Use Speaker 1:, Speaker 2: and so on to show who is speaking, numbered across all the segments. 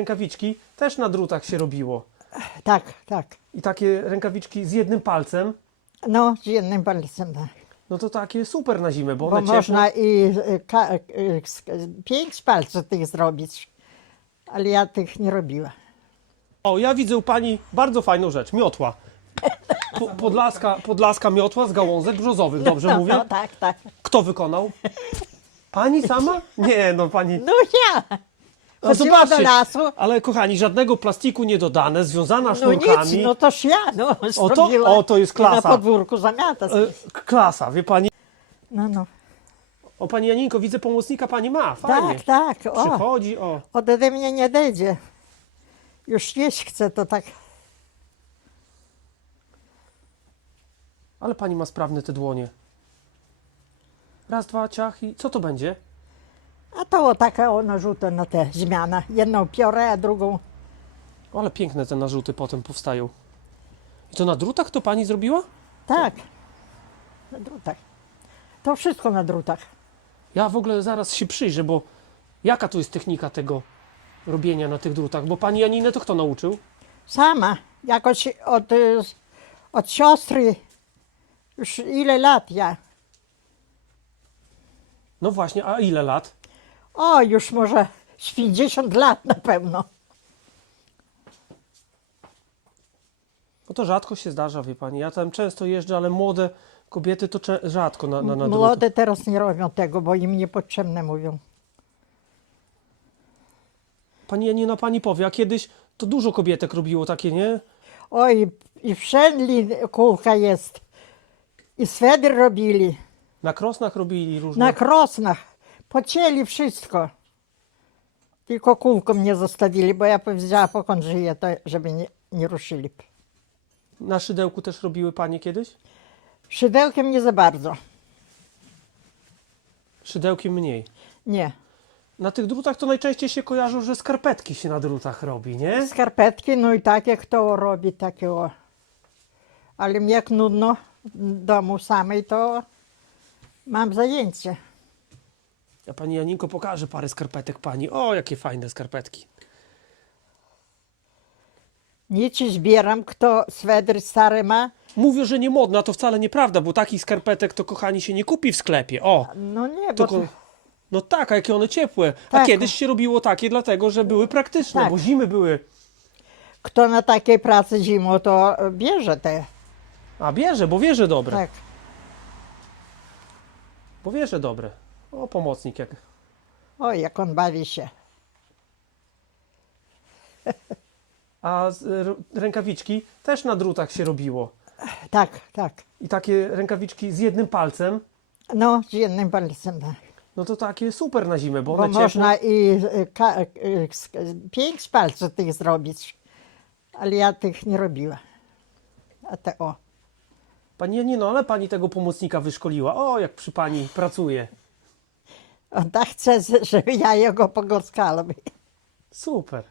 Speaker 1: Rękawiczki też na drutach się robiło.
Speaker 2: Tak, tak.
Speaker 1: I takie rękawiczki z jednym palcem,
Speaker 2: No, z jednym palcem. Tak.
Speaker 1: no to takie super na zimę, bo
Speaker 2: Bo
Speaker 1: one
Speaker 2: można
Speaker 1: ciepło.
Speaker 2: i y, ka, y, z- pięć palców tych zrobić. Ale ja tych nie robiła.
Speaker 1: O, ja widzę u pani bardzo fajną rzecz, miotła. Po, podlaska, podlaska miotła z gałązek brzozowych, dobrze
Speaker 2: no,
Speaker 1: mówię?
Speaker 2: No, tak, tak.
Speaker 1: Kto wykonał? Pani sama? Nie, no pani.
Speaker 2: No ja.
Speaker 1: No
Speaker 2: do
Speaker 1: zobaczcie,
Speaker 2: lasu.
Speaker 1: ale kochani, żadnego plastiku nie dodane, związana
Speaker 2: No
Speaker 1: sznurkami.
Speaker 2: nic, no toż ja, no,
Speaker 1: O, to-
Speaker 2: zrobiła.
Speaker 1: o, to jest
Speaker 2: I Na
Speaker 1: klasa.
Speaker 2: podwórku zamiata.
Speaker 1: E, klasa, wie pani.
Speaker 2: No, no.
Speaker 1: O, pani Janinko, widzę pomocnika pani ma, fajnie.
Speaker 2: Tak, tak. O,
Speaker 1: Przychodzi, o.
Speaker 2: ode mnie nie dojdzie. Już jeść chce, to tak.
Speaker 1: Ale pani ma sprawne te dłonie. Raz, dwa, ciach i co to będzie?
Speaker 2: A to o taka o narzuta na tę zmianę. Jedną piorę, a drugą.
Speaker 1: O, ale piękne te narzuty potem powstają. I to na drutach to pani zrobiła?
Speaker 2: Tak. Na drutach. To wszystko na drutach.
Speaker 1: Ja w ogóle zaraz się przyjrzę, bo jaka to jest technika tego robienia na tych drutach? Bo pani Janinę to kto nauczył?
Speaker 2: Sama. Jakoś od, y, od siostry. Już ile lat ja.
Speaker 1: No właśnie, a ile lat?
Speaker 2: O, już może z 50 lat na pewno.
Speaker 1: No to rzadko się zdarza, wie pani. Ja tam często jeżdżę, ale młode kobiety to cze- rzadko na, na, na drutach.
Speaker 2: Młode teraz nie robią tego, bo im niepotrzebne mówią.
Speaker 1: Pani Janina, pani powie, a kiedyś to dużo kobietek robiło takie, nie?
Speaker 2: Oj, i w Szendli kulka jest. I swedr robili.
Speaker 1: Na krosnach robili różne.
Speaker 2: Na krosnach. Pocięli wszystko. Tylko kulką nie zostawili, bo ja powiedziała, pokąd żyje, to żeby nie, nie ruszyli.
Speaker 1: Na szydełku też robiły panie kiedyś?
Speaker 2: Szydełkiem nie za bardzo.
Speaker 1: Szydełkiem mniej.
Speaker 2: Nie.
Speaker 1: Na tych drutach to najczęściej się kojarzą, że skarpetki się na drutach robi, nie?
Speaker 2: Skarpetki, no i takie kto robi, takie o. Ale mi jak nudno w domu samej, to mam zajęcie.
Speaker 1: Ja pani Janinko pokażę parę skarpetek pani. O, jakie fajne skarpetki.
Speaker 2: Nici zbieram, kto swedr stary ma.
Speaker 1: Mówię, że nie modna, to wcale nieprawda, bo takich skarpetek to kochani się nie kupi w sklepie. O,
Speaker 2: No nie, bo
Speaker 1: tylko...
Speaker 2: to,
Speaker 1: No tak, a jakie one ciepłe. A
Speaker 2: Tak.
Speaker 1: kiedyś się robiło takie dlatego, że były praktyczne,
Speaker 2: Tak.
Speaker 1: bo zimy były.
Speaker 2: kto na takiej pracy zimą, to bierze te.
Speaker 1: A bierze, bo wie, że dobre.
Speaker 2: Tak.
Speaker 1: Bo wie, że dobre. O, pomocnik jak.
Speaker 2: Oj, jak on bawi się.
Speaker 1: A z, r- rękawiczki też na drutach się robiło.
Speaker 2: Tak, tak.
Speaker 1: I takie rękawiczki z jednym palcem,
Speaker 2: No, z jednym palcem. Tak.
Speaker 1: no to takie super na zimę, bo
Speaker 2: Bo
Speaker 1: one ciepło.
Speaker 2: można i y, ka, y, z- pięć palców tych zrobić. Ale ja tych nie robiła. A te o.
Speaker 1: Pani nie no, ale pani tego pomocnika wyszkoliła. O, jak przy pani pracuje.
Speaker 2: On tak chce, żeby ja jego pogłaskała.
Speaker 1: Super.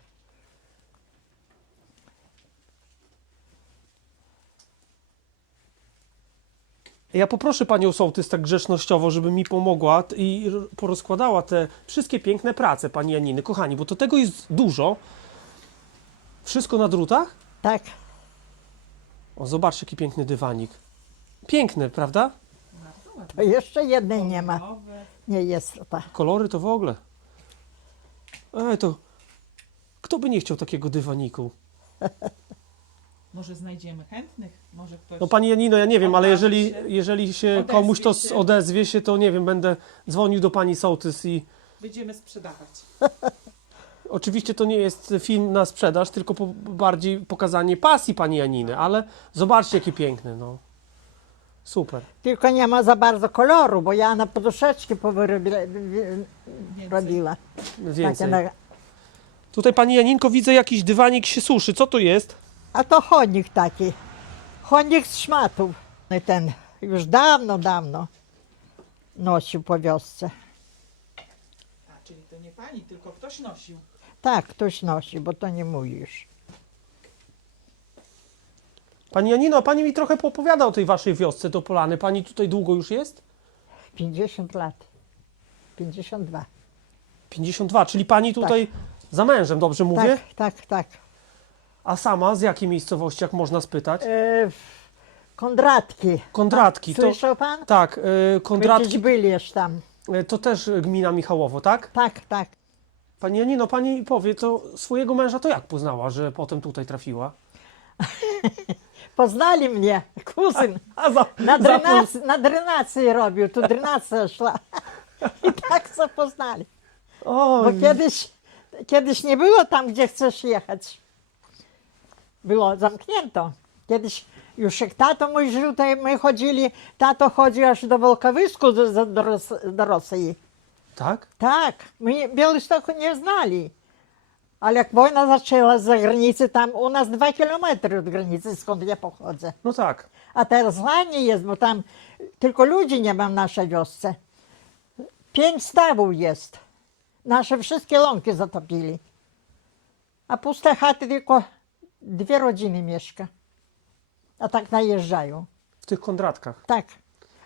Speaker 1: Ja poproszę panią sołtys tak grzecznościowo, żeby mi pomogła i porozkładała te wszystkie piękne prace pani Janiny. Kochani, bo to tego jest dużo. Wszystko na drutach?
Speaker 2: Tak.
Speaker 1: O, zobaczcie, jaki piękny dywanik. Piękny, prawda?
Speaker 2: To jeszcze jednej nie ma. Nie jest ta.
Speaker 1: Kolory to w ogóle. Ej, to kto by nie chciał takiego dywaniku?
Speaker 3: Może znajdziemy chętnych? Może ktoś.
Speaker 1: No pani Janino, ja nie wiem, ale
Speaker 3: Odważy
Speaker 1: jeżeli,
Speaker 3: się.
Speaker 1: jeżeli się
Speaker 3: Odezwie
Speaker 1: komuś to
Speaker 3: się.
Speaker 1: odezwie się, to nie wiem, będę dzwonił do pani sołtys i
Speaker 3: Będziemy sprzedawać.
Speaker 1: oczywiście to nie jest film na sprzedaż, tylko po, bardziej pokazanie pasji pani Janiny, ale zobaczcie jaki piękny, no. Super.
Speaker 2: Tylko nie ma za bardzo koloru, bo ja na poduszeczki powyrobiła.
Speaker 3: Więcej.
Speaker 2: Na,
Speaker 1: Tutaj pani Janinko widzę jakiś dywanik się suszy. Co to jest?
Speaker 2: a to chodnik taki. Chodnik z szmatów. I ten już dawno, dawno nosił po wiosce.
Speaker 3: A, czyli to nie pani, tylko ktoś nosił.
Speaker 2: Tak, ktoś nosi, bo to nie mój już.
Speaker 1: Pani Janino, pani mi trochę poopowiada o tej waszej wiosce do Polany. Pani tutaj długo już jest?
Speaker 2: 50 lat. 52.
Speaker 1: 52, czyli pani tutaj Za mężem, dobrze mówię?
Speaker 2: Tak, tak, tak.
Speaker 1: A sama z jakiej miejscowości, jak można spytać?
Speaker 2: E, Kondratki.
Speaker 1: Kondratki. To,
Speaker 2: Słyszał pan?
Speaker 1: tak, e, Kondratki
Speaker 2: Przecież byliś tam.
Speaker 1: e, to też gmina Michałowo, tak?
Speaker 2: Tak, tak.
Speaker 1: Pani Janino, pani powie, to swojego męża to jak poznała, że potem tutaj trafiła?
Speaker 2: Poznali mnie, kuzyn.
Speaker 1: A za,
Speaker 2: Na,
Speaker 1: za-
Speaker 2: drenacji, na drenacji robił, tu drenacja szła. I tak zapoznali. Bo
Speaker 1: Oj,
Speaker 2: kiedyś, kiedyś nie było tam, gdzie chcesz jechać. Było zamknięto. Kiedyś już jak tato mój żył, to my chodzili, tato chodził aż do Wolkowysku do, do, do, Ros- do Rosji.
Speaker 1: tak?
Speaker 2: Tak, my Białystoku nie znali. Ale jak wojna zaczęła z granicy, tam u nas dwa kilometry od granicy, skąd ja pochodzę.
Speaker 1: No tak.
Speaker 2: A teraz lanie jest, bo tam tylko ludzi nie ma w naszej wiosce. Pięć stawów jest. Nasze wszystkie łąki zatopili. A puste chaty tylko dwie rodziny mieszka. A tak najeżdżają.
Speaker 1: W tych kondratkach.
Speaker 2: Tak.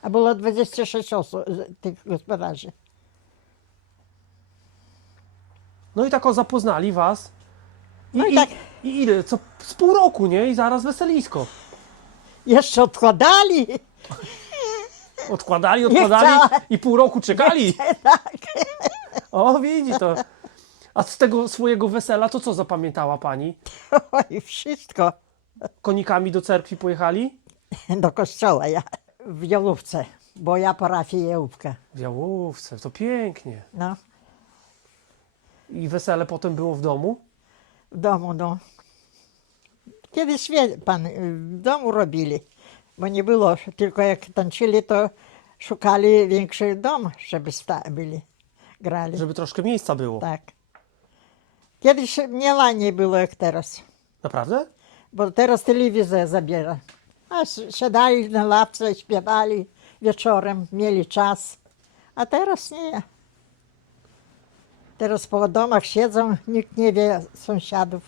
Speaker 2: A było 26 osób, tych gospodarzy.
Speaker 1: No i tak o zapoznali was. I,
Speaker 2: No i
Speaker 1: i,
Speaker 2: tak.
Speaker 1: I ile? Co? Z pół roku, nie? I zaraz weselisko.
Speaker 2: Jeszcze odkładali.
Speaker 1: Odkładali, odkładali i pół roku czekali.
Speaker 2: tak.
Speaker 1: O, widzi to. A z tego swojego wesela to co zapamiętała pani?
Speaker 2: Oj, wszystko.
Speaker 1: Konikami do cerkwi pojechali?
Speaker 2: Do kościoła ja. W Jałówce, bo ja parafię Jałówka.
Speaker 1: W Jałówce, to pięknie.
Speaker 2: No,
Speaker 1: I wesele potem było w domu?
Speaker 2: w domu, no. Kiedyś, wie pan, w domu robili, bo nie było, tylko jak tańczyli, to szukali większy dom, żeby sta- byli, grali.
Speaker 1: Żeby troszkę miejsca było.
Speaker 2: Tak. Kiedyś nie lanie było jak teraz,
Speaker 1: Naprawdę?
Speaker 2: bo teraz telewizja zabiera. A s- siadali na ławce, śpiewali wieczorem, mieli czas. A teraz nie. Teraz po domach siedzą, nikt nie wie sąsiadów.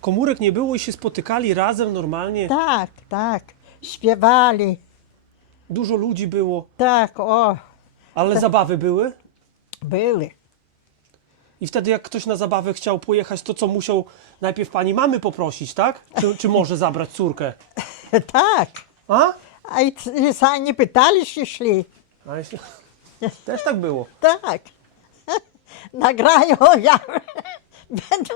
Speaker 1: Komórek nie było i się spotykali razem normalnie.
Speaker 2: Tak, tak. Śpiewali.
Speaker 1: Dużo ludzi było,
Speaker 2: Tak, o,
Speaker 1: ale zabawy były.
Speaker 2: byli.
Speaker 1: I wtedy jak ktoś na zabawę chciał pojechać, to co musiał najpierw pani mamy poprosić, tak? Czy, czy może zabrać córkę?
Speaker 2: Tak.
Speaker 1: A?
Speaker 2: A i sami pytali się szli.
Speaker 1: A jeśli... Też tak było.
Speaker 2: Tak. Nagrają, ja będą.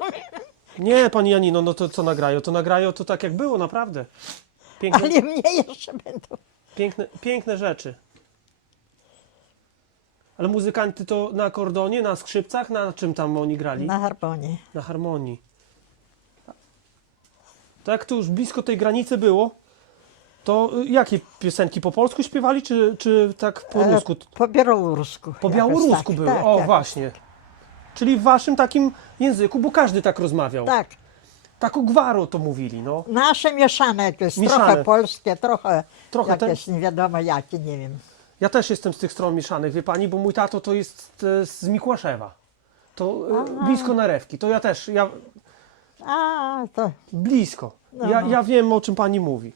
Speaker 1: Nie, pani Janino, no to co nagrają? To nagrają to tak jak było, naprawdę. Piękne,
Speaker 2: Ale mnie jeszcze będą.
Speaker 1: piękne, piękne rzeczy. Ale muzykanty to na akordonie, na skrzypcach, na czym tam oni grali?
Speaker 2: Na harponie.
Speaker 1: Na harmonii. To jak tu już blisko tej granicy było, to y, jakie piosenki po polsku śpiewali, czy, czy tak po
Speaker 2: E,
Speaker 1: rusku?
Speaker 2: Po białorusku.
Speaker 1: Po
Speaker 2: jakoś
Speaker 1: białorusku
Speaker 2: tak,
Speaker 1: były.
Speaker 2: Tak,
Speaker 1: o,
Speaker 2: tak,
Speaker 1: właśnie. Czyli w waszym takim języku, bo każdy tak rozmawiał.
Speaker 2: Tak.
Speaker 1: Tak o gwaro to mówili, no.
Speaker 2: Nasze mieszane jakieś,
Speaker 1: Mieszane.
Speaker 2: trochę polskie, trochę,
Speaker 1: Trochę
Speaker 2: jakieś nie wiadomo jakie, nie wiem.
Speaker 1: Ja też jestem z tych stron mieszanych, wie pani, bo mój tato to jest e, z Mikłaszewa. To e, blisko Narewki. To ja też, ja
Speaker 2: A, to
Speaker 1: blisko. Ja, ja wiem o czym pani mówi.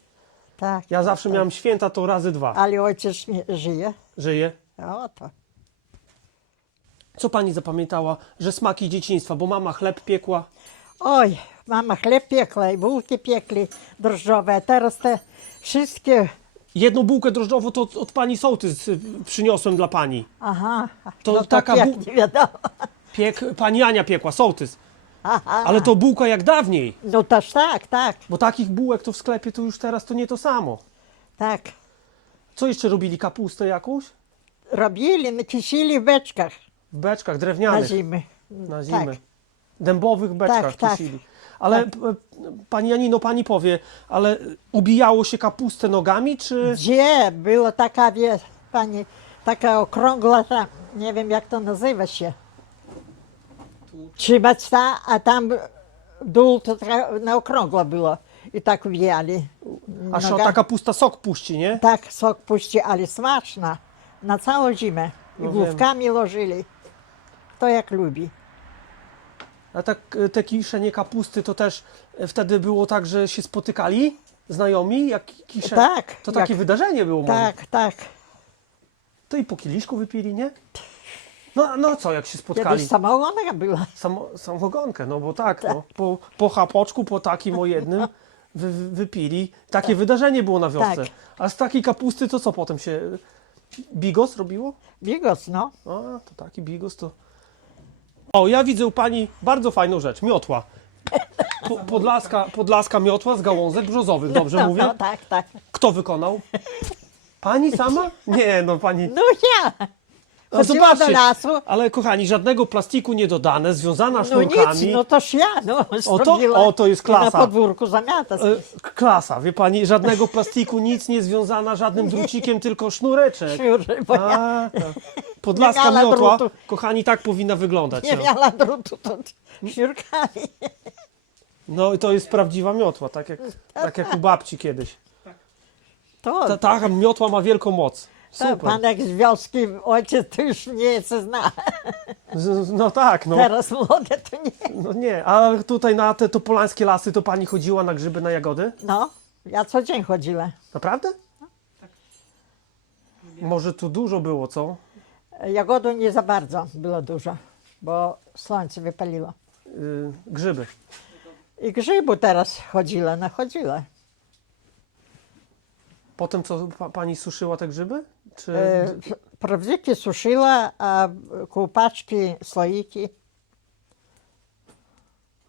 Speaker 2: tak.
Speaker 1: Ja zawsze miałem święta to razy dwa.
Speaker 2: Ale ojciec żyje.
Speaker 1: Żyję.
Speaker 2: O, to.
Speaker 1: Co pani zapamiętała, że smaki dzieciństwa, bo mama chleb piekła.
Speaker 2: Oj, mama chleb piekła i bułki piekli drożdżowe, a teraz te wszystkie,
Speaker 1: Jedną bułkę drożdżową to od, od pani sołtys y, przyniosłem dla pani.
Speaker 2: aha,
Speaker 1: To
Speaker 2: no
Speaker 1: taka
Speaker 2: jak
Speaker 1: bu-
Speaker 2: nie wiadomo.
Speaker 1: Piek, pani Ania piekła, sołtys.
Speaker 2: Aha,
Speaker 1: Ale to bułka jak dawniej.
Speaker 2: no też tak, tak,
Speaker 1: Bo takich bułek to w sklepie to już teraz to nie to samo.
Speaker 2: tak.
Speaker 1: Co jeszcze robili? Kapustę jakąś?
Speaker 2: Robili, kisili w beczkach
Speaker 1: W beczkach
Speaker 2: na
Speaker 1: drewnianych.
Speaker 2: zimę.
Speaker 1: Na zimę.
Speaker 2: Tak.
Speaker 1: Dębowych beczkach
Speaker 2: Tak, tak.
Speaker 1: kisili. Ale p- pani Janino, pani powie, ale ubijało się kapustę nogami, czy...
Speaker 2: Gdzie była taka, wie pani, taka okrągła, ta, nie wiem jak to nazywa się. Trzymać ta, a tam dół to taka, na okrągło było i tak wijali.
Speaker 1: Aż
Speaker 2: Noga-
Speaker 1: ta kapusta sok puści, nie?
Speaker 2: Tak, sok puści, ale smaczna. Na całą zimę. I
Speaker 1: No
Speaker 2: główkami lożyli. Kto jak lubi.
Speaker 1: A tak e, te kiszenie kapusty to też e, wtedy było tak, że się spotykali znajomi, jak kisze...
Speaker 2: Tak,
Speaker 1: To takie
Speaker 2: jak-
Speaker 1: wydarzenie było może.
Speaker 2: Tak, tak.
Speaker 1: To i po kieliszku wypili, nie? No, no co, jak się spotkali?
Speaker 2: Kiedyś samochodowa była.
Speaker 1: Samo, samogonkę, no bo tak, no, po, po chapoczku, po takim o jednym wy, wy- wypili. Takie wydarzenie było na wiosce.
Speaker 2: Tak.
Speaker 1: A z takiej kapusty to co potem się... Bigos robiło?
Speaker 2: Bigos, no.
Speaker 1: A, to taki bigos to... O, ja widzę u Pani bardzo fajną rzecz, miotła. Po, podlaska, podlaska miotła z gałązek brzozowych, dobrze
Speaker 2: no,
Speaker 1: mówię?
Speaker 2: No, tak, tak.
Speaker 1: Kto wykonał? Pani sama? Nie, no Pani...
Speaker 2: No ja.
Speaker 1: No
Speaker 2: Chodziła do
Speaker 1: zobaczcie,
Speaker 2: lasu.
Speaker 1: ale kochani, żadnego plastiku nie dodane, związana
Speaker 2: No
Speaker 1: sznurkami.
Speaker 2: nic, no toż ja, no.
Speaker 1: O, to-
Speaker 2: zrobiła
Speaker 1: o, to jest
Speaker 2: i Na
Speaker 1: klasa.
Speaker 2: podwórku zamiata.
Speaker 1: E, Klasa, wie pani, żadnego plastiku, nic nie związana żadnym drucikiem, tylko sznureczek.
Speaker 2: Siury, bo ja
Speaker 1: A, tak. Podlaska miotła,
Speaker 2: drutu.
Speaker 1: kochani, tak powinna wyglądać.
Speaker 2: nie
Speaker 1: No.
Speaker 2: miała drutu, to siurkami.
Speaker 1: no i to jest prawdziwa miotła, tak jak, tak jak u babci kiedyś.
Speaker 2: To,
Speaker 1: Ta, ta miotła ma wielką moc.
Speaker 2: to
Speaker 1: Super.
Speaker 2: pan jak z wioski, ojciec to już nie se zna.
Speaker 1: Z- No tak, no.
Speaker 2: Teraz młode to nie.
Speaker 1: no nie. A tutaj na te topolańskie lasy to pani chodziła na grzyby, na jagody?
Speaker 2: No, ja co dzień chodziła.
Speaker 1: Naprawdę? Może tu dużo było, co?
Speaker 2: Jagodu nie za bardzo było dużo, bo słońce wypaliło.
Speaker 1: Yy, grzyby.
Speaker 2: I grzybu teraz chodziła, no chodziła.
Speaker 1: Potem co, pa, pani suszyła te grzyby? Czy...
Speaker 2: E, Prawdziki suszyła, a kłupaczki, słoiki.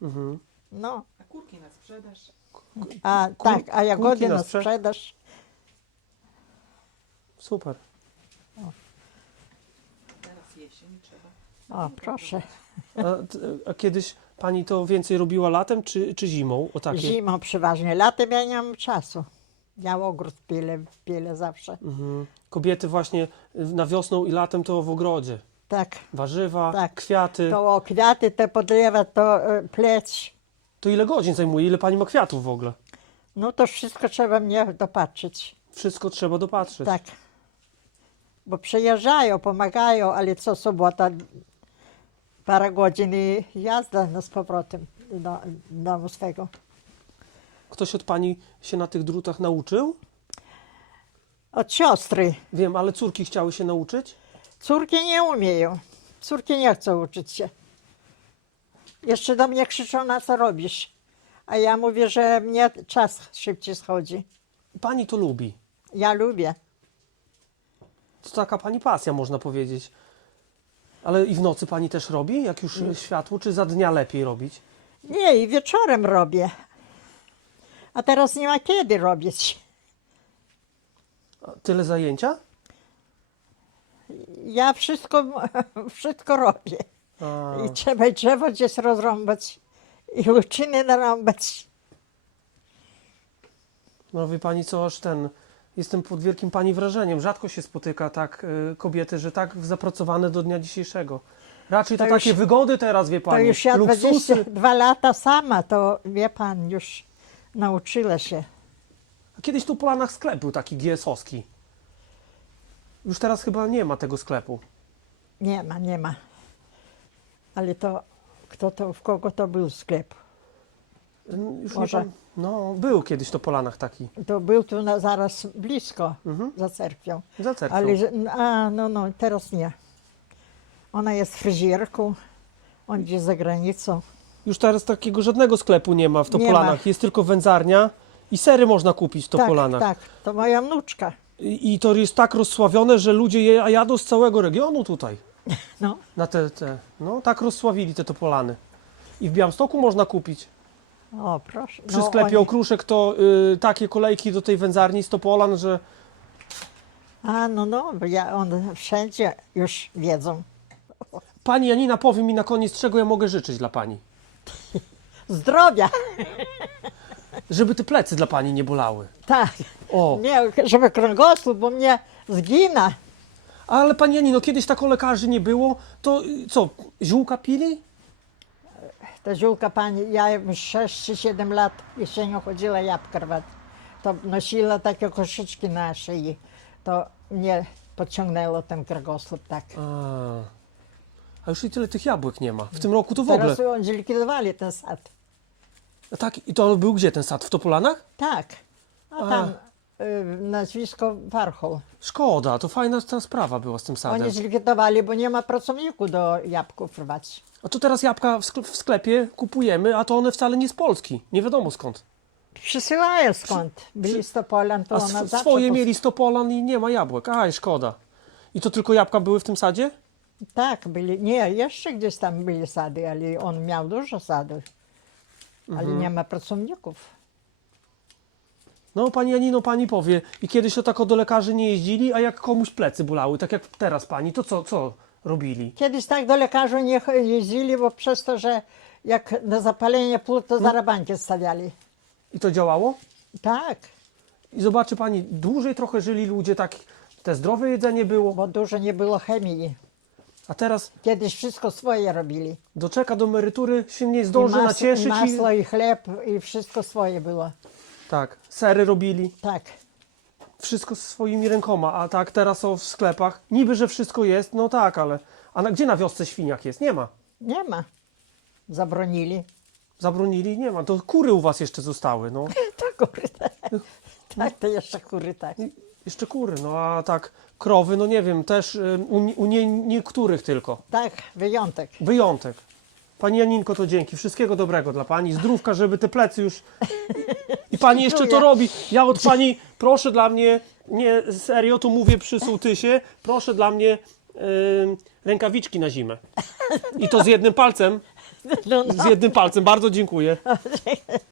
Speaker 1: Mhm.
Speaker 2: No,
Speaker 3: A kurki na sprzedaż.
Speaker 2: a tak, a jagody
Speaker 1: na
Speaker 2: na
Speaker 1: sprze-
Speaker 2: sprzedaż.
Speaker 1: Super.
Speaker 3: Teraz jesień trzeba.
Speaker 2: O, proszę.
Speaker 1: A, t- a kiedyś pani to więcej robiła latem czy, czy zimą? O takie?
Speaker 2: Zimą przeważnie. Latem ja nie mam czasu. Ja ogród pilę, pilę zawsze.
Speaker 1: Mhm. Kobiety właśnie y, na wiosną i latem to w ogrodzie.
Speaker 2: Tak.
Speaker 1: Warzywa,
Speaker 2: Tak.
Speaker 1: kwiaty. To...
Speaker 2: To o kwiaty te podlewa, to e, pleć.
Speaker 1: ile godzin zajmuje? Ile pani ma kwiatów w ogóle?
Speaker 2: No to wszystko trzeba mnie dopatrzyć.
Speaker 1: Wszystko trzeba dopatrzeć.
Speaker 2: Tak. Bo przyjeżdżają, pomagają, ale co sobota parę godzin i jazda no z powrotem do domu swego.
Speaker 1: Ktoś od pani się na tych drutach nauczył?
Speaker 2: Od siostry.
Speaker 1: Wiem, ale córki chciały się nauczyć?
Speaker 2: Córki nie umieją. Córki nie chcą uczyć się. Jeszcze do mnie krzyczą, na co robisz. A ja mówię, że mnie czas szybciej schodzi.
Speaker 1: Pani to lubi.
Speaker 2: Ja lubię.
Speaker 1: To taka pani pasja, można powiedzieć. Ale i w nocy pani też robi, jak już y, światło, czy za dnia lepiej robić?
Speaker 2: Nie, i wieczorem robię. A teraz nie ma kiedy robić.
Speaker 1: A Tyle zajęcia?
Speaker 2: Ja wszystko, wszystko robię.
Speaker 1: A,
Speaker 2: I trzeba drzewo gdzieś rozrąbać. I łyczyny narąbać.
Speaker 1: no wie pani co, aż ten... Jestem pod wielkim pani wrażeniem. Rzadko się spotyka tak y, kobiety, że tak zapracowane do dnia dzisiejszego. Raczej to,
Speaker 2: To już-
Speaker 1: takie wygody teraz, wie
Speaker 2: To
Speaker 1: pani.
Speaker 2: już ja
Speaker 1: luksusy.
Speaker 2: 22 lata sama, to wie pan, już nauczyła się.
Speaker 1: A Kiedyś tu po Polanach sklep był taki GS-owski. Już teraz chyba nie ma tego sklepu.
Speaker 2: Nie ma, nie ma. Ale to, kto to, w kogo to był sklep?
Speaker 1: Już
Speaker 2: Może.
Speaker 1: nie pam- No, był kiedyś to po Polanach taki.
Speaker 2: To był tu na, zaraz blisko,
Speaker 1: Mhm.
Speaker 2: za cerkwią.
Speaker 1: Za cerkwią.
Speaker 2: Ale, że- a, no, no, teraz nie. Ona jest fryzjerką, on gdzieś za granicą.
Speaker 1: Już teraz takiego żadnego sklepu nie ma w
Speaker 2: Nie
Speaker 1: Topolanach. Jest tylko wędzarnia i sery można kupić w
Speaker 2: Tak,
Speaker 1: Topolanach.
Speaker 2: tak, to moja wnuczka.
Speaker 1: I, I to jest tak rozsławione, że ludzie je, a jadą z całego regionu tutaj.
Speaker 2: No,
Speaker 1: Na te, te, no tak rozsławili te Topolany. I w Białymstoku można kupić.
Speaker 2: O proszę.
Speaker 1: Przy
Speaker 2: no,
Speaker 1: sklepie
Speaker 2: oni-
Speaker 1: Okruszek to y, takie kolejki do tej wędzarni z Topolan, że
Speaker 2: A, no, no, bo ja, on wszędzie już wiedzą.
Speaker 1: Pani Janina powie mi na koniec, czego ja mogę życzyć dla Pani.
Speaker 2: Zdrowia,
Speaker 1: Żeby te plecy dla Pani nie bolały.
Speaker 2: tak.
Speaker 1: O,
Speaker 2: Nie, żeby kręgosłup, bo mnie zgina.
Speaker 1: ale Pani Janino, kiedyś tak o lekarzy nie było, to y, co, ziółka pili?
Speaker 2: Ta ziółka pani, ja już 6 czy 7 lat jesienią chodziła jabłka rwać. To nosiła takie koszyczki na szyi. To mnie podciągnęło ten kręgosłup tak.
Speaker 1: A, a już i tyle tych jabłek nie ma. W tym roku to w ogóle.
Speaker 2: Teraz oni zlikwidowali ten sad.
Speaker 1: Tak, i to był gdzie ten sad? W Topolanach?
Speaker 2: Tak. A
Speaker 1: A.
Speaker 2: tam y, nazwisko Warhol.
Speaker 1: Szkoda, to fajna ta sprawa była z tym sadem.
Speaker 2: Oni zlikwidowali, bo nie ma pracowników do jabłków rwać.
Speaker 1: A tu teraz jabłka w skle- w sklepie kupujemy, a to one wcale nie z Polski. Nie wiadomo skąd.
Speaker 2: Przysyłają skąd. Byli z Topolan, to
Speaker 1: A
Speaker 2: ona
Speaker 1: sw-
Speaker 2: zawsze
Speaker 1: swoje
Speaker 2: pos-
Speaker 1: mieli z Topolan i nie ma jabłek. Aj, szkoda. I to tylko jabłka były w tym sadzie?
Speaker 2: Tak, byli. Nie, jeszcze gdzieś tam byli sady, ale on miał dużo sadów. Ale
Speaker 1: Mhm.
Speaker 2: nie ma pracowników.
Speaker 1: No, pani Janino, pani powie, i kiedyś to tak do lekarzy nie jeździli, a jak komuś plecy bolały, tak jak teraz pani, to co, co robili?
Speaker 2: Kiedyś tak do lekarza nie jeździli, bo przez to, że jak na zapalenie płuc,
Speaker 1: No.
Speaker 2: to zarabanki stawiali.
Speaker 1: I to działało?
Speaker 2: Tak,
Speaker 1: I zobaczy pani, dłużej trochę żyli ludzie, tak, te zdrowe jedzenie było,
Speaker 2: bo dużo nie było chemii.
Speaker 1: a teraz
Speaker 2: Kiedyś wszystko swoje robili.
Speaker 1: doczeka do emerytury, się nie zdąży
Speaker 2: I mas-
Speaker 1: nacieszyć
Speaker 2: i... masło, i chleb, i wszystko swoje było.
Speaker 1: Tak, sery robili,
Speaker 2: Tak.
Speaker 1: wszystko swoimi rękoma, a tak teraz są w sklepach, niby, że wszystko jest, no tak, ale... A na, gdzie na wiosce świniak jest? Nie ma.
Speaker 2: Nie ma. Zabronili.
Speaker 1: Zabronili? Nie ma. To kury u was jeszcze zostały, no.
Speaker 2: Tak, kury. Tak, to jeszcze kury, tak.
Speaker 1: Jeszcze kury, no a tak krowy, no nie wiem, też y, u, nie- u nie, niektórych tylko.
Speaker 2: Tak, wyjątek.
Speaker 1: Wyjątek. Pani Janinko, to dzięki. Wszystkiego dobrego dla pani. Zdrówka, żeby te plecy już. I pani jeszcze to robi. Ja od pani proszę dla mnie, nie serio, tu mówię przy sołtysie, proszę dla mnie y, rękawiczki na zimę. I to z jednym palcem.
Speaker 2: No, no.
Speaker 1: Z jednym palcem. Bardzo dziękuję.